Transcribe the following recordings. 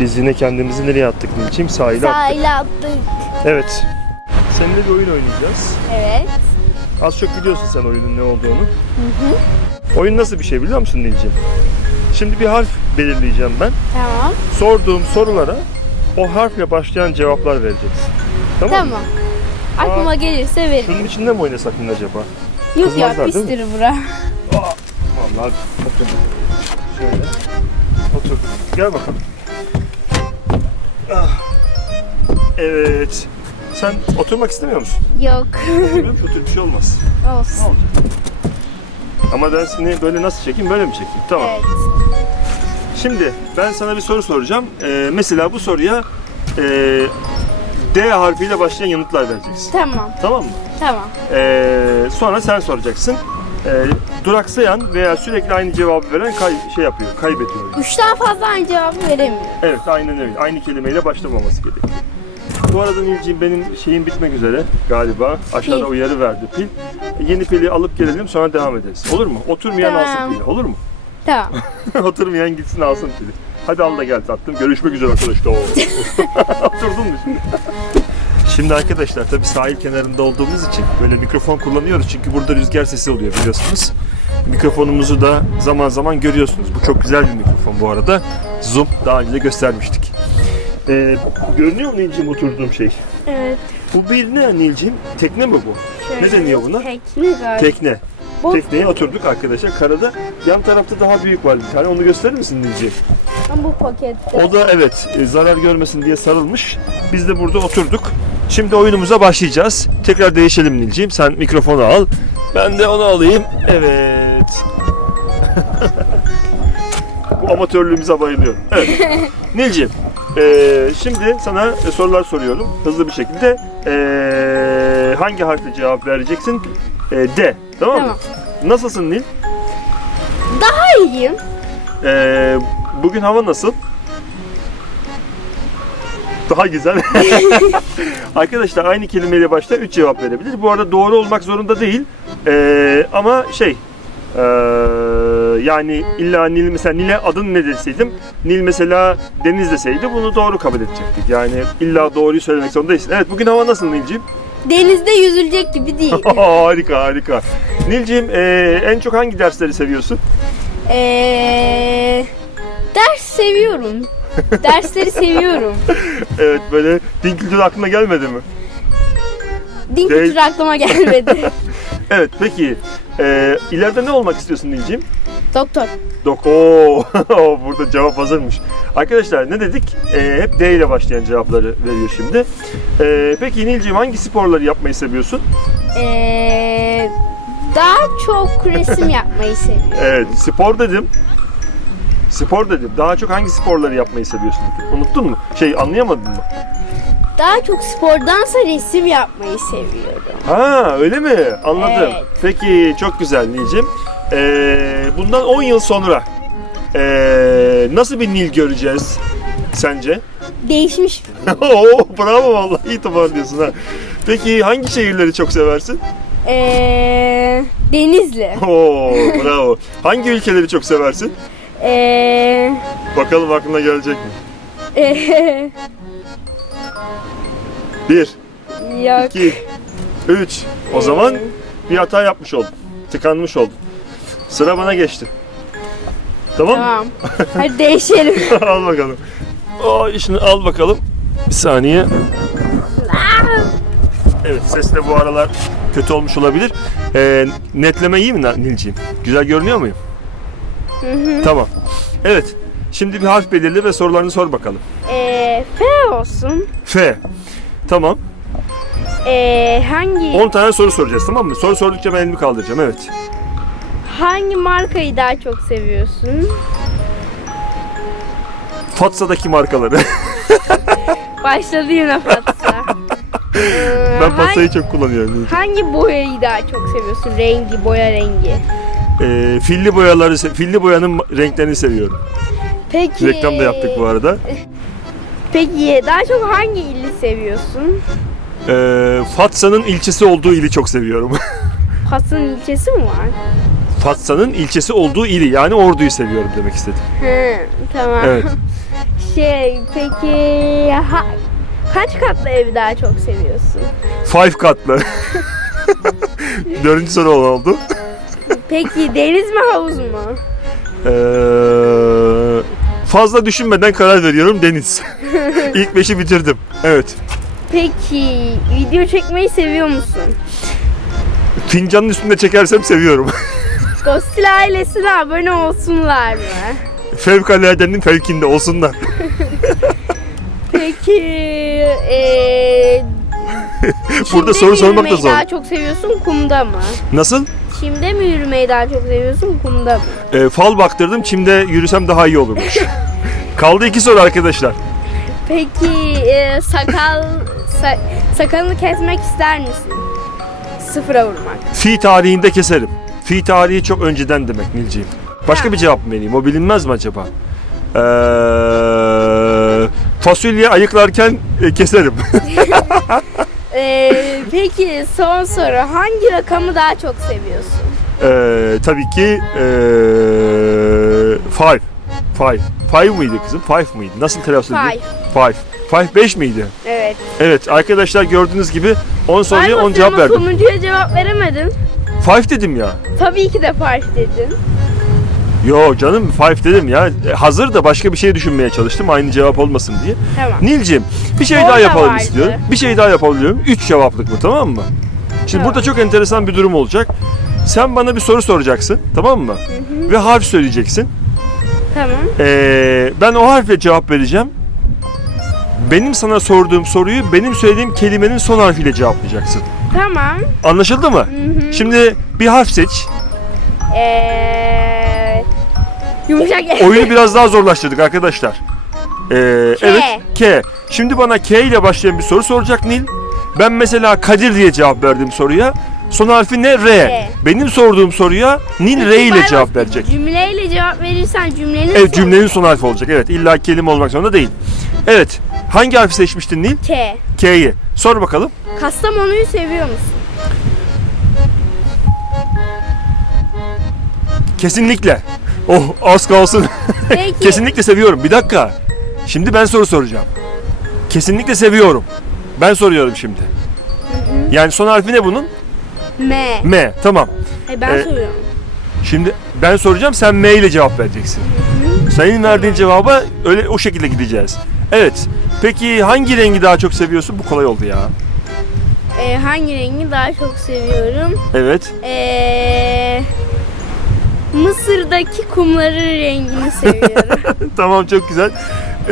Biz yine kendimizi nereye attık Nilciğim? Sahile attık. Sahile attık. Evet. Seninle bir oyun oynayacağız. Evet. Az çok biliyorsun sen oyunun ne olduğunu. Oyun nasıl bir şey biliyor musun Nilciğim? Şimdi bir harf belirleyeceğim ben. Tamam. Sorduğum sorulara o harfle başlayan cevaplar vereceksin. Tamam? Tamam. Aklıma gelirse veririm. Şunun içinde mi oynasak Nil acaba? Yok ya kızmazlar mi? pistir bura. Vallahi otur. Şöyle. Otur. Gel bakalım. Ah. Evet. Sen oturmak istemiyor musun? Yok. Oturuyorum, otur bir şey olmaz. Olsun. Ama ben seni böyle nasıl çekeyim? Böyle mi çekeyim? Tamam. Evet. Şimdi ben sana bir soru soracağım. Ee, mesela bu soruya e, D harfiyle başlayan yanıtlar vereceksin. Tamam. Tamam mı? Tamam. Ee, sonra sen soracaksın. Ee, duraksayan veya sürekli aynı cevabı veren kay- şey yapıyor, kaybediyor. Üçten fazla aynı cevabı veremiyorum. Evet, aynen öyle. Aynı kelimeyle başlamaması gerekiyor. Bu arada Nilciğim benim şeyim bitmek üzere galiba. Aşağıda Pil. uyarı verdi pil. Yeni pili alıp gelelim sonra devam ederiz. Olur mu? Oturmayan Tamam. alsın pili. Olur mu? Tamam. Oturmayan gitsin alsın pili. Hadi al da gel tatlım. Görüşmek üzere arkadaşlar. Şimdi? Arkadaşlar tabii sahil kenarında olduğumuz için böyle mikrofon kullanıyoruz. Çünkü burada rüzgar sesi oluyor biliyorsunuz. Mikrofonumuzu da zaman zaman görüyorsunuz. Bu çok güzel bir mikrofon bu arada. Zoom daha önce de göstermiştik. Ee, görünüyor mu Nilciğim oturduğum şey? Evet. Bu bir ne Nilciğim? Tekne mi bu? Ne deniyor buna? Tekne. Tekne. Bu- Tekneye oturduk arkadaşlar karada. Yan tarafta daha büyük var bir tane. Onu gösterir misin Nilciğim? Ama bu pakette. O da evet e, zarar görmesin diye sarılmış. Biz de burada oturduk. Şimdi oyunumuza başlayacağız. Tekrar değişelim Nilciğim. Sen mikrofonu al. Ben de onu alayım. Evet. Bu amatörlüğümüze bayılıyorum. Evet. Nilciğim, e, şimdi sana sorular soruyorum. Hızlı bir şekilde. E, hangi harfle cevap vereceksin? E, D. Tamam mı? Tamam. Nasılsın Nil? Daha iyiyim. Ee, bugün hava nasıl? Daha güzel. Arkadaşlar aynı kelimeyle başta 3 cevap verebilir. Bu arada doğru olmak zorunda değil. Ee, ama şey ee, yani illa Nil mesela Nil'e adın ne deseydim Nil mesela Deniz deseydi bunu doğru kabul edecektik. Yani illa doğruyu söylemek zorunda değilsin. Evet bugün hava nasıl Nilciğim? Denizde yüzülecek gibi değil. harika harika. Nilciğim ee, en çok hangi dersleri seviyorsun? Eee ders seviyorum. Dersleri seviyorum. Evet böyle din kültürü aklına gelmedi mi? Din Değil. kültürü aklıma gelmedi. Evet peki e, ileride ne olmak istiyorsun Nilciğim? Doktor. Dok Oo, burada cevap hazırmış. Arkadaşlar ne dedik? E, hep D ile başlayan cevapları veriyor şimdi. E, peki Nilciğim hangi sporları yapmayı seviyorsun? Eee daha çok resim yapmayı seviyorum. Evet spor dedim. Spor dedim. Daha çok hangi sporları yapmayı seviyorsun. Unuttun mu? Şey anlayamadın mı? Daha çok spordansa resim yapmayı seviyorum. Ha öyle mi? Anladım. Evet. Peki çok güzel Nilcim. Ee, bundan 10 yıl sonra ee, nasıl bir Nil göreceğiz sence? Değişmiş. Oo, bravo vallahi iyi toparlıyorsun ha. Peki hangi şehirleri çok seversin? Eee Denizli. Oo, bravo. Hangi ülkeleri çok seversin? Eee Bakalım aklına gelecek mi? Bir, Yok. iki, üç. O zaman bir hata yapmış oldun. Tıkanmış oldun. Sıra bana geçti. Tamam mı? Tamam. Hadi değişelim. al bakalım. Aa, şunu al bakalım. Bir saniye. Evet ses de bu aralar kötü olmuş olabilir. Ee, netleme iyi mi Nil- Nilciğim? Güzel görünüyor muyum? Tamam. Evet. Şimdi bir harf belirle ve sorularını sor bakalım. Eee F olsun. F. Tamam. Eee hangi 10 tane soru soracağız tamam mı? Soru sordukça ben elimi kaldıracağım evet. hangi markayı daha çok seviyorsun? Fatsa'daki markaları. Başladı yine Fatsa. Ee, ben hangi, Fatsa'yı çok kullanıyorum. Hangi boyayı daha çok seviyorsun? Rengi, boya rengi. Ee, filli boyaları, filli boyanın renklerini seviyorum. Peki. Reklam da yaptık bu arada. Peki daha çok hangi ili seviyorsun? Ee, Fatsa'nın ilçesi olduğu ili çok seviyorum. Fatsa'nın ilçesi mi var? Fatsa'nın ilçesi olduğu ili yani Ordu'yu seviyorum demek istedim. Hı, tamam. Evet. Şey peki ha, kaç katlı evi daha çok seviyorsun? Five katlı. Dördüncü soru oldu. Peki deniz mi havuz mu? Ee, fazla düşünmeden karar veriyorum Deniz. İlk beşi bitirdim. Evet. Peki video çekmeyi seviyor musun? Fincanın üstünde çekersem seviyorum. Ghostil ailesine abone olsunlar mı? Fevkaladenin fevkinde olsunlar. Peki eee Burada çimde soru mi sormak da yürümeyi zor. daha çok seviyorsun kumda mı? Nasıl? Çimde mi yürümeyi daha çok seviyorsun kumda mı? Ee, fal baktırdım. Çimde yürüsem daha iyi olurmuş. Kaldı iki soru arkadaşlar. Peki eee, sakal sa- sakalını kesmek ister misin? Sıfıra vurmak. Fi tarihinde keserim. Fi tarihi çok önceden demek Nilciğim. Başka bir cevap mı vereyim? O bilinmez mi acaba? Ee, fasulye ayıklarken e, keserim. Eee, peki son soru hangi rakamı daha çok seviyorsun? Ee, tabii ki ee, five. Five. Five mıydı kızım? Five mıydı? Nasıl telaffuz ediyor? Five. Five. Five beş miydi? Evet. Evet arkadaşlar gördüğünüz gibi 10 soruya Galiba 10 sen cevap verdim. sonuncuya cevap veremedin. Five dedim ya. Tabii ki de five dedin. Yo canım five dedim ya. E, Hazır da başka bir şey düşünmeye çalıştım aynı cevap olmasın diye. Tamam. Nilcim bir şey Orada daha yapalım vardı. istiyorum. Bir şey daha yapabiliyorum. 3 cevaplık mı tamam mı? Şimdi Tamam. burada çok enteresan bir durum olacak. Sen bana bir soru soracaksın tamam mı? Ve harf söyleyeceksin. Tamam. Ee, ben o harfle cevap vereceğim. Benim sana sorduğum soruyu benim söylediğim kelimenin son harfiyle cevaplayacaksın. Tamam. Anlaşıldı mı? Şimdi bir harf seç. Eee yumuşak Oyunu biraz daha zorlaştırdık arkadaşlar. Ee, K. Evet K. Şimdi bana K ile başlayan bir soru soracak Nil. Ben mesela Kadir diye cevap verdim soruya. Son harfi ne? R. R. Benim sorduğum soruya Nil R ile cevap verecek. Cümleyle cevap verirsen cümlenin Evet sonu- cümlenin son harfi olacak. Evet illa kelime olmak zorunda değil. Evet. Hangi harfi seçmiştin Nil? K. K'yi. Sor bakalım. Kastamonu'yu seviyor musun? Kesinlikle. Oh az kalsın. Peki. Kesinlikle seviyorum. Bir dakika. Şimdi ben soru soracağım. Kesinlikle seviyorum. Ben soruyorum şimdi. Yani son harfi ne bunun? M. M. Tamam. E, ben Ee, soruyorum. Şimdi ben soracağım sen M ile cevap vereceksin. Senin verdiğin cevaba öyle o şekilde gideceğiz. Evet. Peki hangi rengi daha çok seviyorsun? Bu kolay oldu ya. Ee, hangi rengi daha çok seviyorum? Evet. Ee, Mısır'daki kumların rengini seviyorum. tamam çok güzel.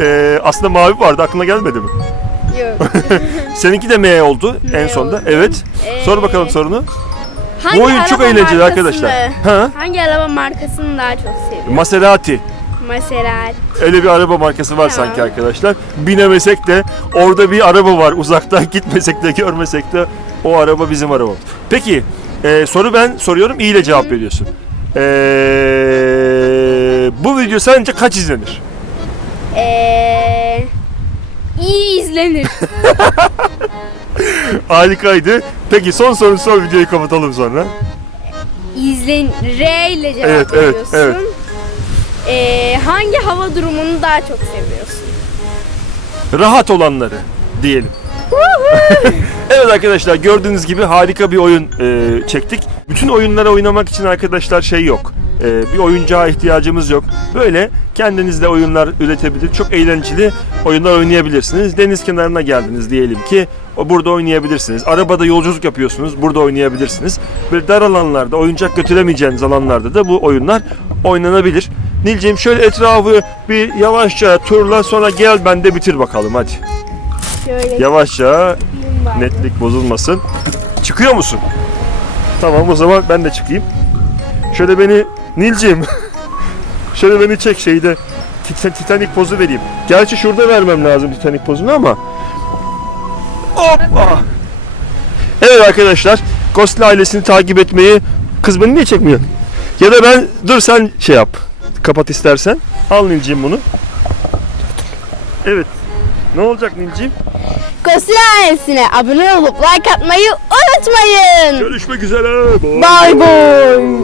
Ee, aslında mavi vardı aklına gelmedi mi? Yok. Seninki de M oldu en M sonunda. oldu. Evet. Ee, Sor bakalım sorunu. hangi Bu oyun çok araba eğlenceli markasını- arkadaşlar. Ha? Hangi araba markasını daha çok seviyorum? Maserati. Maserati. Öyle bir araba markası var sanki arkadaşlar. Binemesek de orada bir araba var. Uzaktan gitmesek de görmesek de o araba bizim arabamız. Peki e, soru ben soruyorum iyi ile cevap veriyorsun. E, bu video sence kaç izlenir? Ee, iyi izlenir. Harikaydı. Peki son soru sor videoyu kapatalım sonra. İzlen R ile cevap Evet, evet, veriyorsun. evet. Ee, hangi hava durumunu daha çok seviyorsun? Rahat olanları diyelim. evet arkadaşlar gördüğünüz gibi harika bir oyun e, çektik. Bütün oyunları oynamak için arkadaşlar şey yok. E, bir oyuncağa ihtiyacımız yok. Böyle kendiniz de oyunlar üretebilir. Çok eğlenceli oyunlar oynayabilirsiniz. Deniz kenarına geldiniz diyelim ki o burada oynayabilirsiniz. Arabada yolculuk yapıyorsunuz. Burada oynayabilirsiniz. Böyle dar alanlarda, oyuncak götüremeyeceğiniz alanlarda da bu oyunlar oynanabilir. Nilciğim şöyle etrafı bir yavaşça turla sonra gel ben de bitir bakalım hadi. Şöyle Yavaşça netlik bozulmasın. Çıkıyor musun? Tamam o zaman ben de çıkayım. Şöyle beni Nilcim. şöyle beni çek şeyde Tit- Titanic pozu vereyim. Gerçi şurada vermem lazım Titanic pozunu ama. Hoppa. Evet arkadaşlar. Ghostly ailesini takip etmeyi kız beni niye çekmiyor? Ya da ben dur sen şey yap. Kapat istersen. Al Nilcim bunu. Evet. Ne olacak Nilcim? sosyal ailesine abone olup like atmayı unutmayın. Görüşmek üzere. Bye bye. bye.